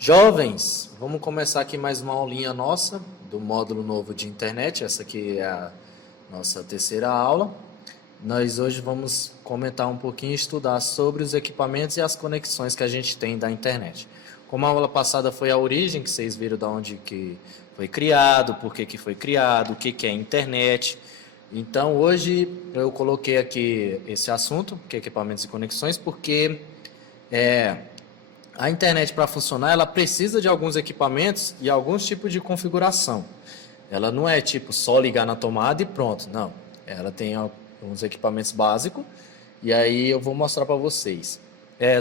Jovens, vamos começar aqui mais uma aulinha nossa do módulo novo de internet. Essa aqui é a nossa terceira aula. Nós hoje vamos comentar um pouquinho e estudar sobre os equipamentos e as conexões que a gente tem da internet. Como a aula passada foi a origem, que vocês viram de onde que foi criado, por que foi criado, o que é internet. Então hoje eu coloquei aqui esse assunto, que é equipamentos e conexões, porque a internet, para funcionar, ela precisa de alguns equipamentos e alguns tipos de configuração. Ela não é tipo só ligar na tomada e pronto, não. Ela tem alguns equipamentos básicos e aí eu vou mostrar para vocês.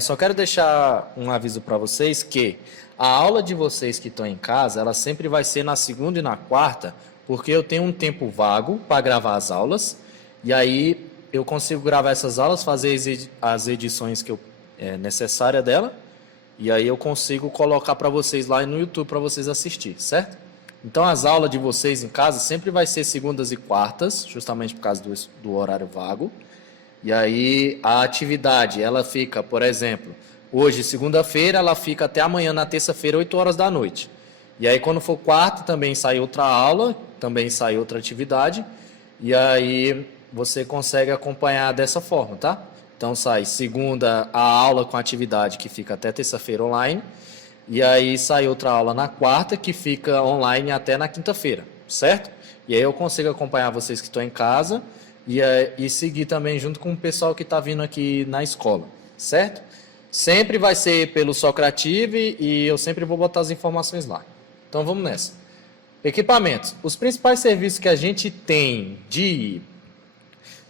Só quero deixar um aviso para vocês que a aula de vocês que estão em casa, ela sempre vai ser na segunda e na quarta, porque eu tenho um tempo vago para gravar as aulas e aí eu consigo gravar essas aulas, fazer as edições que necessária dela. E aí eu consigo colocar para vocês lá no YouTube para vocês assistir, certo? Então as aulas de vocês em casa sempre vai ser segundas e quartas, justamente por causa do horário vago. E aí a atividade, ela fica, por exemplo, hoje, segunda-feira, ela fica até amanhã, na terça-feira, 8 horas da noite. E aí quando for quarta, também sai outra aula, também sai outra atividade. E aí você consegue acompanhar dessa forma, tá? Então sai segunda a aula com atividade que fica até terça-feira online. E aí sai outra aula na quarta que fica online até na quinta-feira, certo? E aí eu consigo acompanhar vocês que estão em casa e seguir também junto com o pessoal que está vindo aqui na escola, certo? Sempre vai ser pelo Socrative e eu sempre vou botar as informações lá. Então vamos nessa. Equipamentos. Os principais serviços que a gente tem de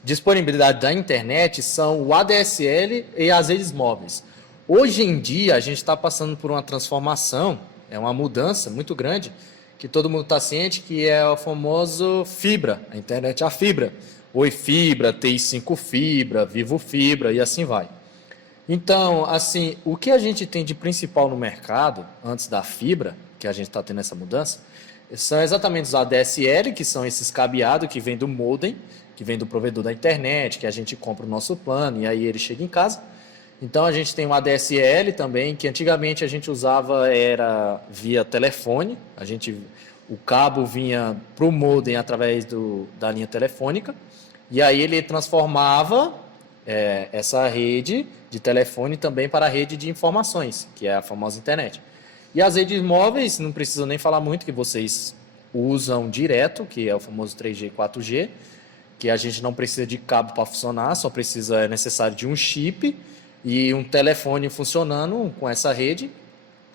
disponibilidade da internet são o ADSL e as redes móveis. Hoje em dia, a gente está passando por uma transformação, é uma mudança muito grande, que todo mundo está ciente, que é o famoso fibra, a internet a fibra. Oi Fibra, TI5 Fibra, Vivo Fibra e assim vai. Então, assim, o que a gente tem de principal no mercado, antes da fibra, que a gente está tendo essa mudança, são exatamente os ADSL, que são esses cabeados que vêm do modem, que vem do provedor da internet, que a gente compra o nosso plano e aí ele chega em casa. Então a gente tem o ADSL também, que antigamente a gente usava era via telefone, o cabo vinha para o modem através da linha telefônica, e aí ele transformava essa rede de telefone também para a rede de informações, que é a famosa internet. E as redes móveis, não preciso nem falar muito, que vocês usam direto, que é o famoso 3G e 4G, que a gente não precisa de cabo para funcionar, só é necessário de um chip e um telefone funcionando com essa rede,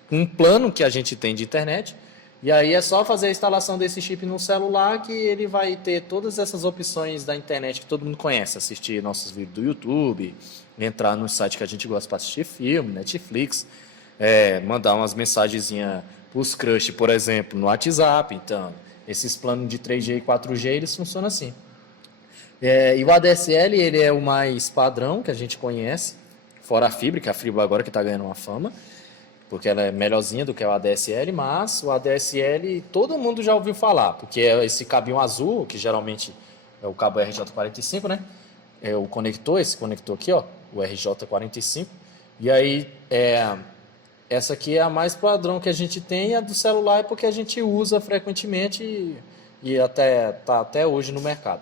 um plano que a gente tem de internet, e aí é só fazer a instalação desse chip no celular que ele vai ter todas essas opções da internet que todo mundo conhece, assistir nossos vídeos do YouTube, entrar no site que a gente gosta para assistir filme, Netflix, mandar umas mensagenzinhas para os crush, por exemplo, no WhatsApp. Então, esses planos de 3G e 4G, eles funcionam assim. E o ADSL, ele é o mais padrão que a gente conhece, fora a fibra, que a fibra agora que está ganhando uma fama, porque ela é melhorzinha do que o ADSL, mas o ADSL todo mundo já ouviu falar, porque é esse cabinho azul, que geralmente é o cabo RJ45, né? É o conector, esse conector aqui, ó, o RJ45. E aí, essa aqui é a mais padrão que a gente tem, a do celular é porque a gente usa frequentemente e tá até hoje no mercado.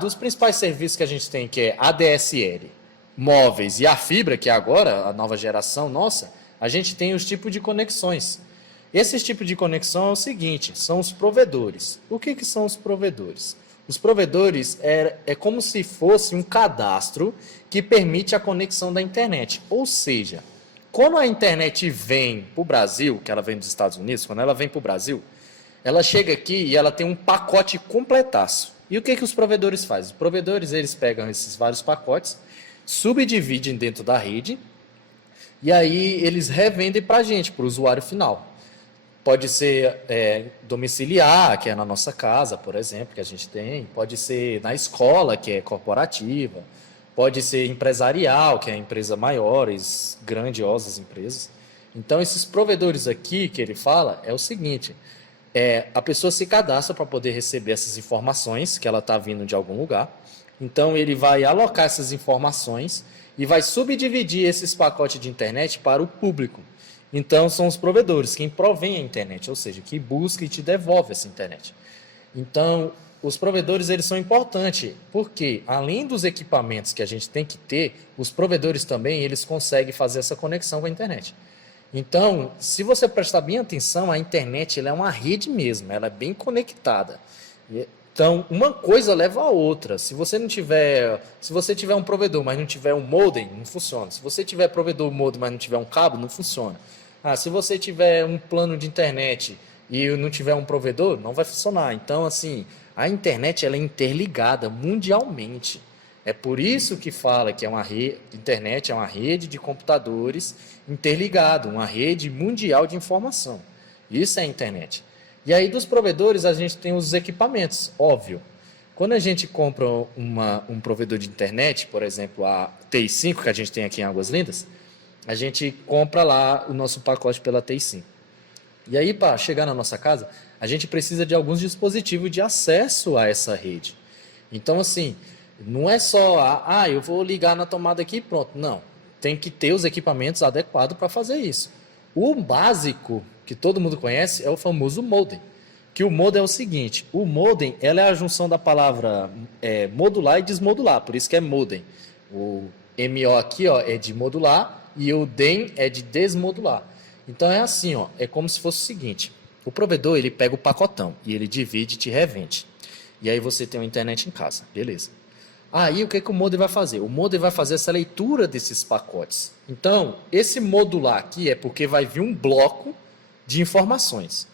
Dos principais serviços que a gente tem, que é ADSL, móveis e a fibra, que é agora a nova geração nossa, a gente tem os tipos de conexões. Esses tipos de conexão é o seguinte, são os provedores. O que são os provedores? Os provedores é como se fosse um cadastro que permite a conexão da internet. Ou seja, quando a internet vem para o Brasil, que ela vem dos Estados Unidos, quando ela vem para o Brasil, ela chega aqui e ela tem um pacote completaço. E o que os provedores fazem? Os provedores, eles pegam esses vários pacotes, subdividem dentro da rede, e aí eles revendem para a gente, para o usuário final. Pode ser domiciliar, que é na nossa casa, por exemplo, que a gente tem. Pode ser na escola, que é corporativa. Pode ser empresarial, que é empresa maiores, grandiosas empresas. Então, esses provedores aqui que ele fala é o seguinte: a pessoa se cadastra para poder receber essas informações, que ela está vindo de algum lugar. Então, ele vai alocar essas informações e vai subdividir esses pacotes de internet para o público. Então, são os provedores, quem provém a internet, ou seja, que busca e te devolve essa internet. Então, os provedores eles são importantes, porque além dos equipamentos que a gente tem que ter, os provedores também eles conseguem fazer essa conexão com a internet. Então, se você prestar bem atenção, a internet ela é uma rede mesmo, ela é bem conectada. Então, uma coisa leva a outra. Se você tiver um provedor, mas não tiver um modem, não funciona. Se você tiver provedor modem, mas não tiver um cabo, não funciona. Se você tiver um plano de internet e não tiver um provedor, não vai funcionar. Então, assim, a internet ela é interligada mundialmente. É por isso que fala que internet é uma rede de computadores interligado, uma rede mundial de informação. Isso é a internet. E aí dos provedores a gente tem os equipamentos, óbvio. Quando a gente compra um provedor de internet, por exemplo, a TI5, que a gente tem aqui em Águas Lindas, a gente compra lá o nosso pacote pela TI5. E aí, para chegar na nossa casa, a gente precisa de alguns dispositivos de acesso a essa rede. Então, assim, não é só, eu vou ligar na tomada aqui e pronto. Não, tem que ter os equipamentos adequados para fazer isso. O básico, que todo mundo conhece, é o famoso modem. Que o modem é o seguinte, o modem ela é a junção da palavra modular e desmodular, por isso que é modem. O MO aqui é de modular e o DEM é de desmodular. Então é assim, é como se fosse o seguinte, o provedor ele pega o pacotão e ele divide e te revende. E aí você tem uma internet em casa, beleza. Aí o que o modem vai fazer? O modem vai fazer essa leitura desses pacotes. Então, esse modular aqui é porque vai vir um bloco de informações.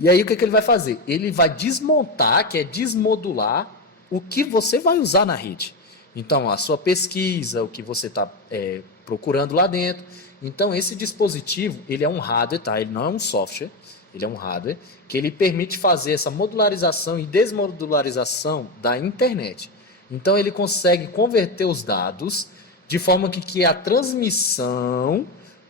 E aí o que ele vai fazer? Ele vai desmontar, que é desmodular, o que você vai usar na rede. Então, a sua pesquisa, o que você está procurando lá dentro. Então, esse dispositivo, ele é um hardware, tá? Ele não é um software, ele é um hardware, que ele permite fazer essa modularização e desmodularização da internet. Então, ele consegue converter os dados de forma que a transmissão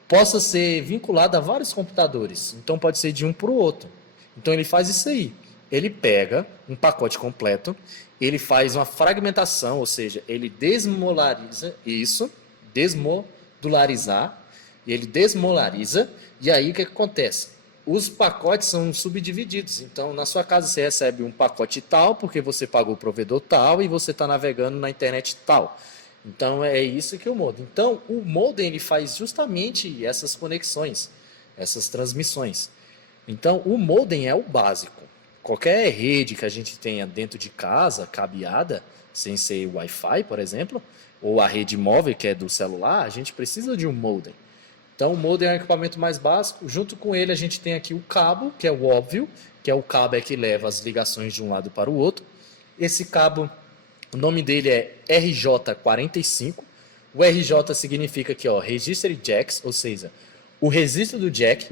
possa ser vinculada a vários computadores. Então, pode ser de um para o outro. Então, ele faz isso aí. Ele pega um pacote completo, ele faz uma fragmentação, ou seja, ele desmolariza isso, desmodularizar, ele desmolariza, e aí o que acontece? Os pacotes são subdivididos. Então, na sua casa você recebe um pacote tal, porque você pagou o provedor tal, e você está navegando na internet tal. Então, é isso que é o modem. Então, o modem ele faz justamente essas conexões, essas transmissões. Então, o modem é o básico. Qualquer rede que a gente tenha dentro de casa, cabeada, sem ser Wi-Fi, por exemplo, ou a rede móvel, que é do celular, a gente precisa de um modem. Então, o modem é um equipamento mais básico. Junto com ele, a gente tem aqui o cabo, que é o óbvio, que é o cabo que leva as ligações de um lado para o outro. Esse cabo, o nome dele é RJ45. O RJ significa que Register Jacks, ou seja, o registro do jack,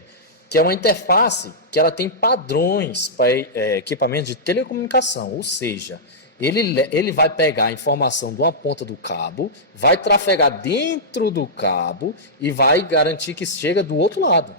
que é uma interface que ela tem padrões para equipamento de telecomunicação, ou seja, ele vai pegar a informação de uma ponta do cabo, vai trafegar dentro do cabo e vai garantir que chega do outro lado.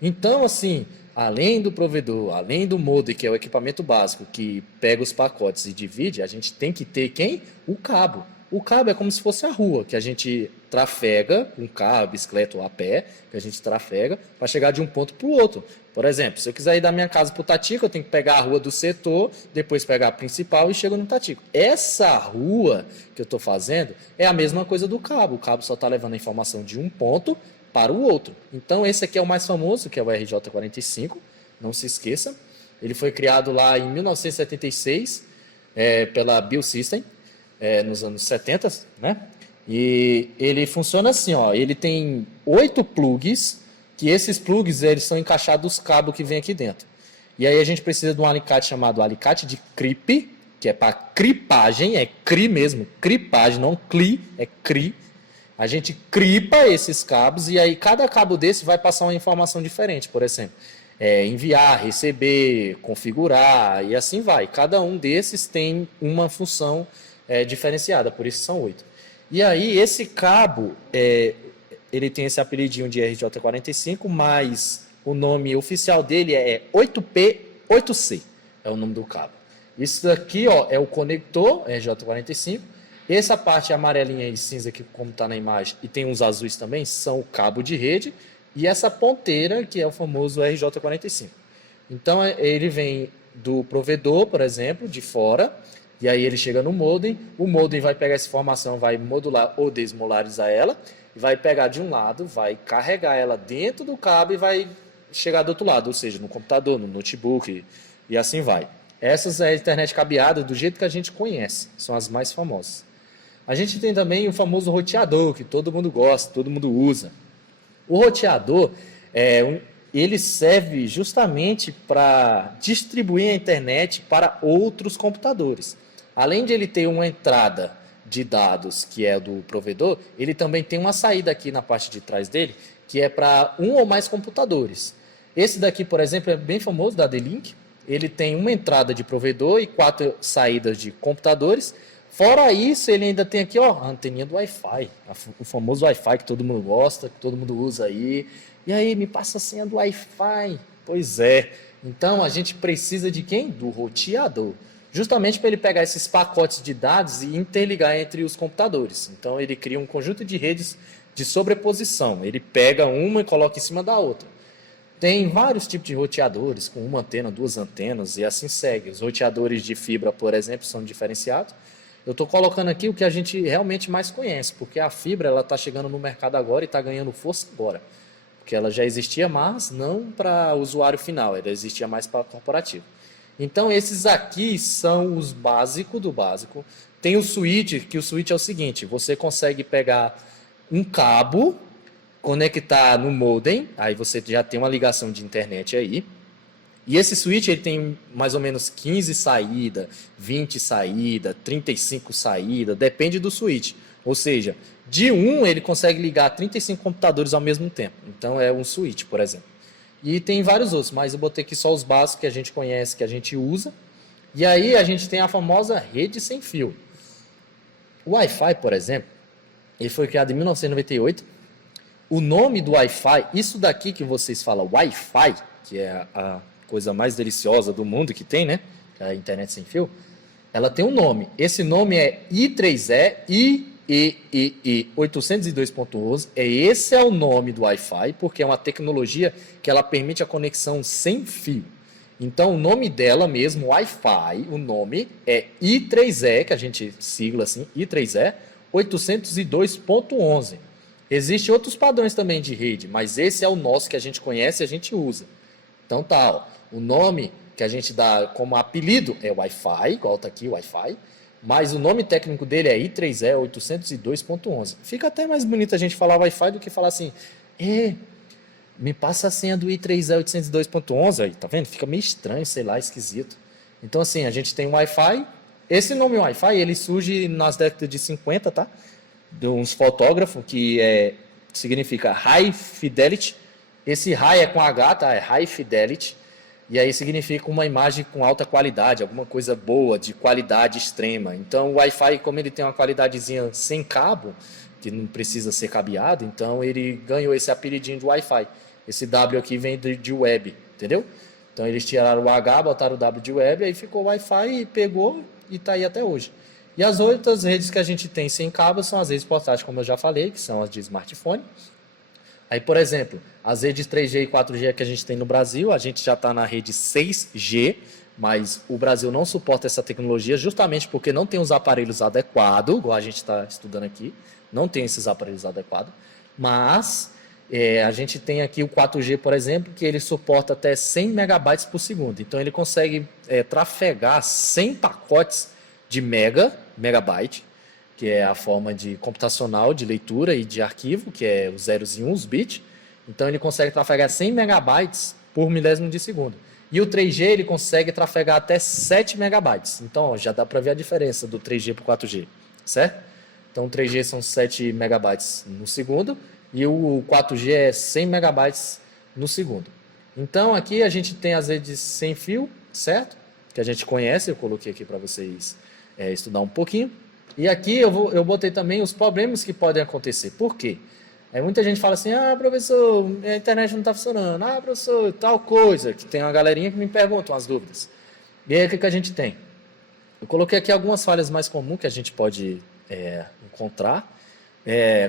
Então, assim, além do provedor, além do modem, que é o equipamento básico que pega os pacotes e divide, a gente tem que ter quem? O cabo. O cabo é como se fosse a rua, que a gente trafega com carro, bicicleta ou a pé, que a gente trafega para chegar de um ponto para o outro. Por exemplo, se eu quiser ir da minha casa para o Tatico, eu tenho que pegar a rua do setor, depois pegar a principal e chego no Tatico. Essa rua que eu estou fazendo é a mesma coisa do cabo. O cabo só está levando a informação de um ponto para o outro. Então, esse aqui é o mais famoso, que é o RJ45, não se esqueça. Ele foi criado lá em 1976 pela Biosystem, nos anos 70, né? E ele funciona assim, ele tem 8 plugs, que esses plugs eles são encaixados os cabos que vem aqui dentro. E aí a gente precisa de um alicate chamado alicate de crip, que é para cripagem, é cri mesmo, cripagem, não cli, é cri. A gente cripa esses cabos e aí cada cabo desse vai passar uma informação diferente, por exemplo, enviar, receber, configurar e assim vai. Cada um desses tem uma função diferenciada, por isso são 8. E aí esse cabo, ele tem esse apelidinho de RJ45, mas o nome oficial dele é 8P8C, é o nome do cabo. Isso daqui é o conector RJ45, Essa parte amarelinha e cinza, que como está na imagem, e tem uns azuis também, são o cabo de rede, e essa ponteira, que é o famoso RJ45. Então, ele vem do provedor, por exemplo, de fora, e aí ele chega no modem, o modem vai pegar essa informação, vai modular ou desmolarizar ela, vai pegar de um lado, vai carregar ela dentro do cabo e vai chegar do outro lado, ou seja, no computador, no notebook, e assim vai. Essas é a internet cabeada do jeito que a gente conhece, são as mais famosas. A gente tem também o famoso roteador, que todo mundo gosta, todo mundo usa. O roteador, ele serve justamente para distribuir a internet para outros computadores. Além de ele ter uma entrada de dados, que é do provedor, ele também tem uma saída aqui na parte de trás dele, que é para um ou mais computadores. Esse daqui, por exemplo, é bem famoso, da D-Link. Ele tem uma entrada de provedor e 4 saídas de computadores. Fora isso, ele ainda tem aqui, ó, a anteninha do Wi-Fi, o famoso Wi-Fi que todo mundo gosta, que todo mundo usa aí. E aí, me passa a senha do Wi-Fi. Pois é. Então, a gente precisa de quem? Do roteador. Justamente para ele pegar esses pacotes de dados e interligar entre os computadores. Então, ele cria um conjunto de redes de sobreposição. Ele pega uma e coloca em cima da outra. Tem vários tipos de roteadores, com uma antena, 2 antenas, e assim segue. Os roteadores de fibra, por exemplo, são diferenciados. Eu estou colocando aqui o que a gente realmente mais conhece, porque a fibra ela está chegando no mercado agora e está ganhando força agora. Porque ela já existia, mas não para o usuário final, ela existia mais para corporativo. Então, esses aqui são os básicos do básico. Tem o switch, que o switch é o seguinte, você consegue pegar um cabo, conectar no modem, aí você já tem uma ligação de internet aí. E esse switch ele tem mais ou menos 15 saídas, 20 saídas, 35 saídas, depende do switch. Ou seja, de um ele consegue ligar 35 computadores ao mesmo tempo. Então é um switch, por exemplo. E tem vários outros, mas eu botei aqui só os básicos que a gente conhece, que a gente usa. E aí a gente tem a famosa rede sem fio. O Wi-Fi, por exemplo, ele foi criado em 1998. O nome do Wi-Fi, isso daqui que vocês falam Wi-Fi, que é a coisa mais deliciosa do mundo que tem, né? A internet sem fio. Ela tem um nome. Esse nome é I3E IEEE 802.11. Esse é o nome do Wi-Fi, porque é uma tecnologia que ela permite a conexão sem fio. Então, o nome dela mesmo, Wi-Fi, o nome é I3E, que a gente sigla assim, I3E 802.11. Existem outros padrões também de rede, mas esse é o nosso que a gente conhece e a gente usa. Então tá, ó, o nome que a gente dá como apelido é Wi-Fi, igual tá aqui, Wi-Fi, mas o nome técnico dele é I3E 802.11. Fica até mais bonito a gente falar Wi-Fi do que falar assim, me passa a senha do I3E 802.11, aí, tá vendo? Fica meio estranho, sei lá, esquisito. Então assim, a gente tem Wi-Fi, esse nome Wi-Fi, ele surge nas décadas de 50, tá? De uns fotógrafos que significa High Fidelity. Esse high é com H, tá? É High Fidelity. E aí significa uma imagem com alta qualidade, alguma coisa boa, de qualidade extrema. Então o Wi-Fi, como ele tem uma qualidadezinha sem cabo, que não precisa ser cabeado, então ele ganhou esse apelidinho de Wi-Fi. Esse W aqui vem de web, entendeu? Então eles tiraram o H, botaram o W de web, aí ficou Wi-Fi e pegou e está aí até hoje. E as outras redes que a gente tem sem cabo são as redes portáteis, como eu já falei, que são as de smartphone. Aí, por exemplo, as redes 3G e 4G que a gente tem no Brasil, a gente já está na rede 6G, mas o Brasil não suporta essa tecnologia justamente porque não tem os aparelhos adequados, igual a gente está estudando aqui, não tem esses aparelhos adequados, mas a gente tem aqui o 4G, por exemplo, que ele suporta até 100 megabytes por segundo. Então, ele consegue trafegar 100 pacotes de megabyte, que é a forma de computacional de leitura e de arquivo, que é os zeros e uns bits. Então, ele consegue trafegar 100 megabytes por milésimo de segundo. E o 3G, ele consegue trafegar até 7 megabytes. Então, ó, já dá para ver a diferença do 3G para o 4G, certo? Então, o 3G são 7 megabytes no segundo e o 4G é 100 megabytes no segundo. Então, aqui a gente tem as redes sem fio, certo? Que a gente conhece, eu coloquei aqui para vocês estudar um pouquinho. E aqui eu botei também os problemas que podem acontecer. Por quê? Aí muita gente fala assim, professor, a internet não está funcionando. Professor, tal coisa. Que tem uma galerinha que me perguntam as dúvidas. E aí, o que a gente tem? Eu coloquei aqui algumas falhas mais comuns que a gente pode encontrar.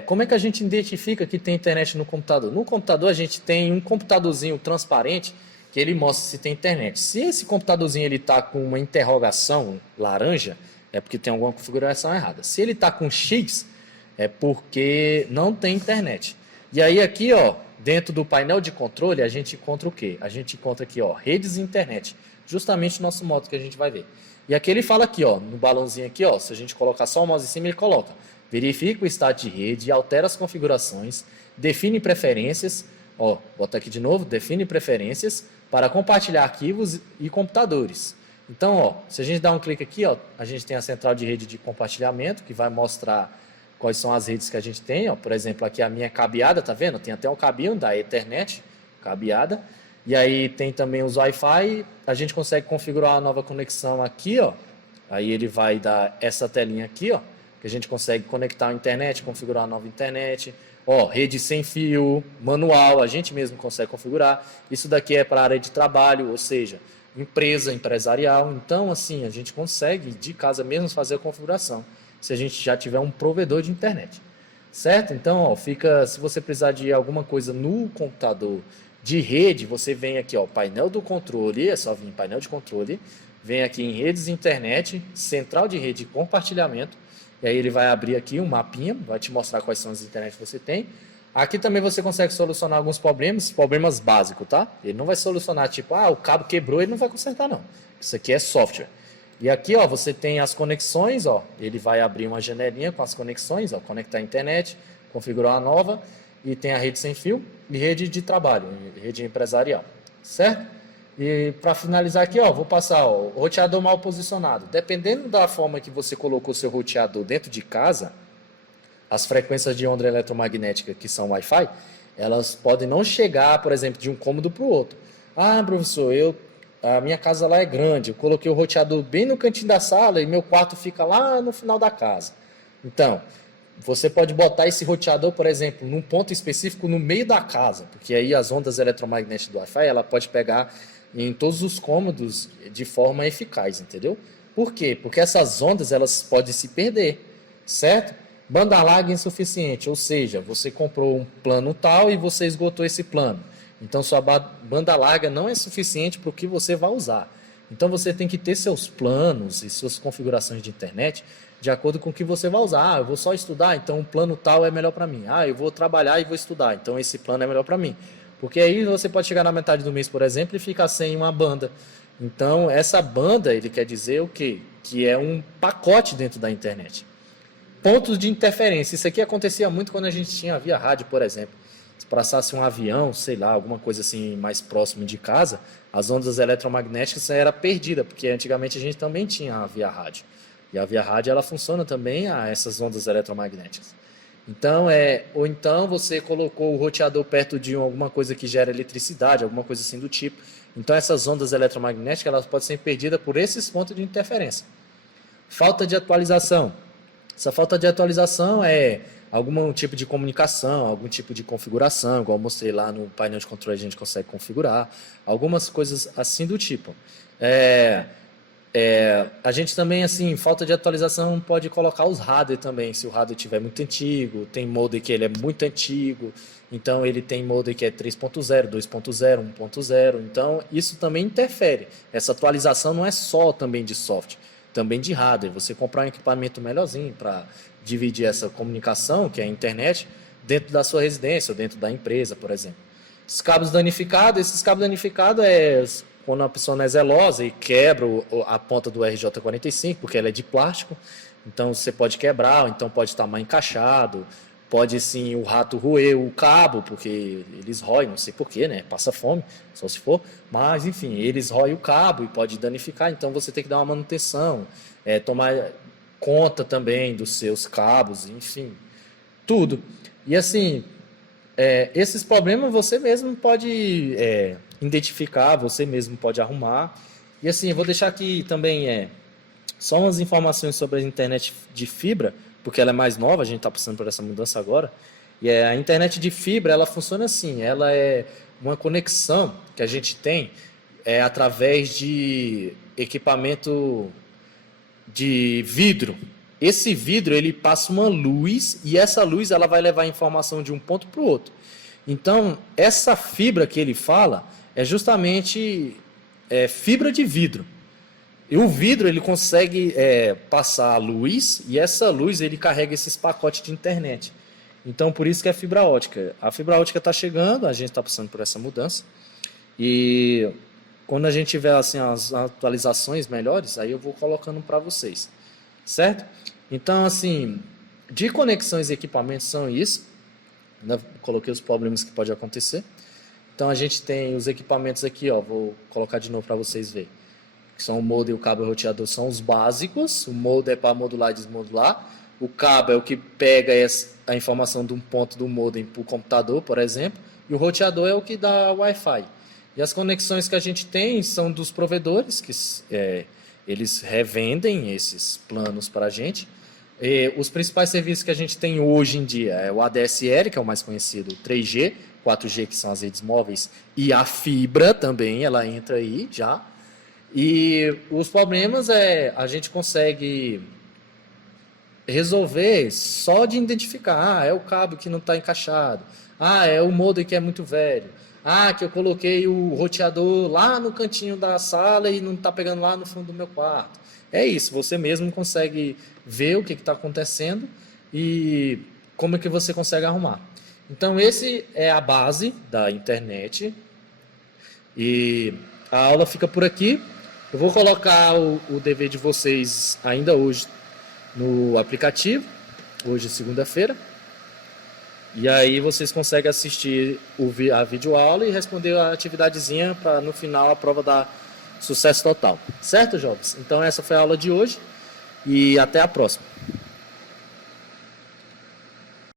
Como é que a gente identifica que tem internet no computador? No computador a gente tem um computadorzinho transparente que ele mostra se tem internet. Se esse computadorzinho ele está com uma interrogação laranja, é porque tem alguma configuração errada. Se ele está com X, é porque não tem internet. E aí aqui, ó, dentro do painel de controle, a gente encontra o quê? A gente encontra aqui, ó, redes e internet. Justamente o nosso modo que a gente vai ver. E aqui ele fala aqui, ó, no balãozinho aqui, ó, se a gente colocar só o mouse em cima, ele coloca: verifica o estado de rede, altera as configurações, define preferências, ó, bota aqui de novo, define preferências para compartilhar arquivos e computadores. Então, ó, se a gente dá um clique aqui, ó, a gente tem a central de rede de compartilhamento, que vai mostrar quais são as redes que a gente tem. Ó. Por exemplo, aqui a minha cabeada, tá vendo? Tem até um cabinho da Ethernet, cabeada. E aí tem também os Wi-Fi. A gente consegue configurar uma nova conexão aqui, ó. Aí ele vai dar essa telinha aqui, ó, que a gente consegue conectar a internet, configurar a nova internet. Ó, rede sem fio, manual, a gente mesmo consegue configurar. Isso daqui é para a área de trabalho, ou seja, empresa, empresarial. Então, assim, a gente consegue de casa mesmo fazer a configuração, se a gente já tiver um provedor de internet. Certo? Então, ó, se você precisar de alguma coisa no computador de rede, você vem aqui, ó, painel do controle, é só vir em painel de controle, vem aqui em redes e internet, central de rede e compartilhamento, e aí ele vai abrir aqui um mapinha, vai te mostrar quais são as internet que você tem. Aqui também você consegue solucionar alguns problemas básicos, tá? Ele não vai solucionar tipo, o cabo quebrou, ele não vai consertar não. Isso aqui é software. E aqui, ó, você tem as conexões, ó, ele vai abrir uma janelinha com as conexões, ó, conectar a internet, configurar a nova, e tem a rede sem fio e rede de trabalho, rede empresarial, certo? E para finalizar aqui, ó, vou passar, ó, o roteador mal posicionado. Dependendo da forma que você colocou seu roteador dentro de casa, as frequências de onda eletromagnética que são Wi-Fi, elas podem não chegar, por exemplo, de um cômodo para o outro. Professor, a minha casa lá é grande, eu coloquei o roteador bem no cantinho da sala e meu quarto fica lá no final da casa. Então, você pode botar esse roteador, por exemplo, num ponto específico no meio da casa, porque aí as ondas eletromagnéticas do Wi-Fi, ela pode pegar em todos os cômodos de forma eficaz, entendeu? Por quê? Porque essas ondas, elas podem se perder, certo? Banda larga insuficiente, ou seja, você comprou um plano tal e você esgotou esse plano. Então, sua banda larga não é suficiente para o que você vai usar. Então, você tem que ter seus planos e suas configurações de internet de acordo com o que você vai usar. Eu vou só estudar, então um plano tal é melhor para mim. Eu vou trabalhar e vou estudar, então esse plano é melhor para mim. Porque aí você pode chegar na metade do mês, por exemplo, e ficar sem uma banda. Então, essa banda, ele quer dizer o quê? Que é um pacote dentro da internet. Pontos de interferência. Isso aqui acontecia muito quando a gente tinha via rádio, por exemplo. Se passasse um avião, sei lá, alguma coisa assim mais próximo de casa, as ondas eletromagnéticas era perdida, porque antigamente a gente também tinha a via rádio. E a via rádio ela funciona também a essas ondas eletromagnéticas. Então, ou então você colocou o roteador perto de alguma coisa que gera eletricidade, alguma coisa assim do tipo. Então, essas ondas eletromagnéticas elas podem ser perdidas por esses pontos de interferência. Falta de atualização. Essa falta de atualização é algum tipo de comunicação, algum tipo de configuração, igual eu mostrei lá no painel de controle, a gente consegue configurar, algumas coisas assim do tipo. A gente também, assim, falta de atualização pode colocar os hardware também, se o hardware estiver muito antigo, tem modem que ele é muito antigo, então ele tem modem que é 3.0, 2.0, 1.0, então isso também interfere. Essa atualização não é só também de software, também de hardware. Você comprar um equipamento melhorzinho para dividir essa comunicação, que é a internet, dentro da sua residência ou dentro da empresa, por exemplo. Esses cabos danificados quando a pessoa não é zelosa e quebra a ponta do RJ45, porque ela é de plástico, então você pode quebrar, ou então pode estar mal encaixado, pode sim o rato roer o cabo, porque eles roem, não sei porquê, né? Passa fome, só se for, mas enfim, eles roem o cabo e pode danificar, então você tem que dar uma manutenção, tomar conta também dos seus cabos, enfim, tudo. E assim, esses problemas você mesmo pode identificar, você mesmo pode arrumar. E assim, eu vou deixar aqui também só umas informações sobre a internet de fibra, porque ela é mais nova, a gente está passando por essa mudança agora. E a internet de fibra, ela funciona assim, ela é uma conexão que a gente tem através de equipamento de vidro, esse vidro ele passa uma luz e essa luz ela vai levar a informação de um ponto para o outro. Então, essa fibra que ele fala é justamente fibra de vidro. E o vidro ele consegue passar a luz e essa luz ele carrega esses pacotes de internet. Então, por isso que é fibra ótica. A fibra ótica está chegando, a gente está passando por essa mudança. E quando a gente tiver assim, as atualizações melhores, aí eu vou colocando para vocês. Certo? Então, assim, de conexões e equipamentos são isso. Ainda coloquei os problemas que pode acontecer. Então, a gente tem os equipamentos aqui, ó, vou colocar de novo para vocês verem. Que são o modem e o cabo roteador, são os básicos. O modem é para modular e desmodular. O cabo é o que pega a informação de um ponto do modem para o computador, por exemplo. E o roteador é o que dá Wi-Fi. E as conexões que a gente tem são dos provedores, que eles revendem esses planos para a gente. E os principais serviços que a gente tem hoje em dia é o ADSL, que é o mais conhecido, o 3G, 4G, que são as redes móveis, e a fibra também, ela entra aí já. E os problemas a gente consegue resolver só de identificar. É o cabo que não está encaixado. É o modem que é muito velho. Que eu coloquei o roteador lá no cantinho da sala e não está pegando lá no fundo do meu quarto. É isso, você mesmo consegue ver o que está acontecendo e como é que você consegue arrumar. Então, esse é a base da internet. E a aula fica por aqui. Eu vou colocar o dever de vocês ainda hoje no aplicativo, hoje é segunda-feira. E aí vocês conseguem assistir a videoaula e responder a atividadezinha para no final a prova dar sucesso total. Certo, jovens? Então essa foi a aula de hoje e até a próxima.